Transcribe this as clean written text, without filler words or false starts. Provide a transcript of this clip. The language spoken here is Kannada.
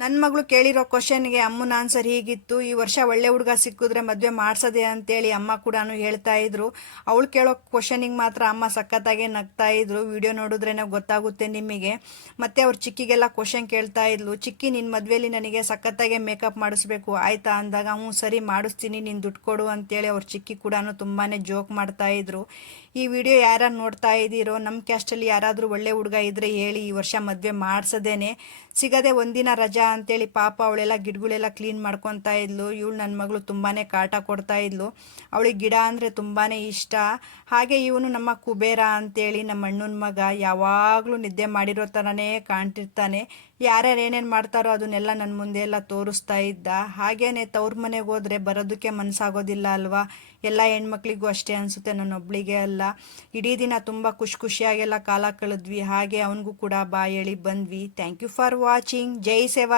ನನ್ನ ಮಗಳು ಕೇಳಿರೋ ಕ್ವಶನ್ಗೆ ಅಮ್ಮನ ಆನ್ಸರ್ ಹೀಗಿತ್ತು. ಈ ವರ್ಷ ಒಳ್ಳೆ ಹುಡುಗ ಸಿಕ್ಕಿದ್ರೆ ಮದುವೆ ಮಾಡ್ಸದೆ ಅಂತೇಳಿ ಅಮ್ಮ ಕೂಡ ಹೇಳ್ತಾ ಇದ್ರು. ಅವಳು ಕೇಳೋ ಕ್ವಶನಿಗೆ ಮಾತ್ರ ಅಮ್ಮ ಸಖತ್ತಾಗೆ ನಗ್ತಾ ಇದ್ರು. ವಿಡಿಯೋ ನೋಡಿದ್ರೇನೆ ಗೊತ್ತಾಗುತ್ತೆ ನಿಮಗೆ. ಮತ್ತೆ ಅವ್ರ ಚಿಕ್ಕಿಗೆಲ್ಲ ಕ್ವಶನ್ ಕೇಳ್ತಾ ಇದ್ಲು. ಚಿಕ್ಕಿ, ನಿನ್ನ ಮದುವೆಲಿ ನನಗೆ ಸಖತ್ತಾಗೆ ಮೇಕಪ್ ಮಾಡಿಸ್ಬೇಕು ಆಯ್ತಾ ಅಂದಾಗ, ಹ್ಞೂ ಸರಿ ಮಾಡಿಸ್ತೀನಿ, ನೀನು ದುಡ್ಡು ಕೊಡು ಅಂತೇಳಿ ಅವ್ರ ಚಿಕ್ಕಿ ಕೂಡ ತುಂಬಾ ಜೋಕ್ ಮಾಡ್ತಾ ಇದ್ರು. ಈ ವಿಡಿಯೋ ಯಾರು ನೋಡ್ತಾ ಇದ್ದೀರೋ, ನಮ್ಮ ಕ್ಯಾಸ್ಟಲ್ಲಿ ಯಾರಾದರೂ ಒಳ್ಳೆ ಹುಡುಗ ಇದ್ರೆ ಹೇಳಿ, ಈ ವರ್ಷ ಮದುವೆ ಮಾಡಿಸದೇನೆ. ಸಿಗದೆ ಒಂದಿನ ರಜಾ ಅಂತೇಳಿ ಪಾಪ ಅವಳೆಲ್ಲ ಗಿಡಗಳೆಲ್ಲ ಕ್ಲೀನ್ ಮಾಡ್ಕೊತಾ ಇದ್ಲು. ಇವಳು ನನ್ನ ಮಗಳು ತುಂಬಾ ಕಾಟ ಕೊಡ್ತಾ ಇದ್ಲು. ಅವಳಿಗೆ ಗಿಡ ಅಂದರೆ ತುಂಬಾ ಇಷ್ಟ. ಹಾಗೆ ಇವನು ನಮ್ಮ ಕುಬೇರ ಅಂತೇಳಿ ನಮ್ಮ ಅಣ್ಣನ ಮಗ ಯಾವಾಗಲೂ ನಿದ್ದೆ ಮಾಡಿರೋ ಥರನೇ ಕಾಣ್ತಿರ್ತಾನೆ. ಯಾರ್ಯಾರು ಏನೇನು ಮಾಡ್ತಾರೋ ಅದನ್ನೆಲ್ಲ ನನ್ನ ಮುಂದೆ ಎಲ್ಲ ತೋರಿಸ್ತಾ ಇದ್ದ. ಹಾಗೇನೆ ತವ್ರ ಮನೆಗೆ ಹೋದರೆ ಬರೋದಕ್ಕೆ ಮನಸ್ಸಾಗೋದಿಲ್ಲ ಅಲ್ವಾ. ಎಲ್ಲ ಹೆಣ್ಮಕ್ಳಿಗೂ ಅಷ್ಟೇ ಅನಿಸುತ್ತೆ, ನನ್ನೊಬ್ಳಿಗೆ ಅಲ್ಲ. ಇಡೀ ದಿನ ತುಂಬ ಖುಷಿಯಾಗೆಲ್ಲ ಕಾಲ ಕಳೆದ್ವಿ. ಹಾಗೆ ಅವನಿಗೂ ಕೂಡ ಬಾಯ್ ಹೇಳಿ ಬಂದ್ವಿ. Thank you for watching. ಜೈ ಸೇವಾ.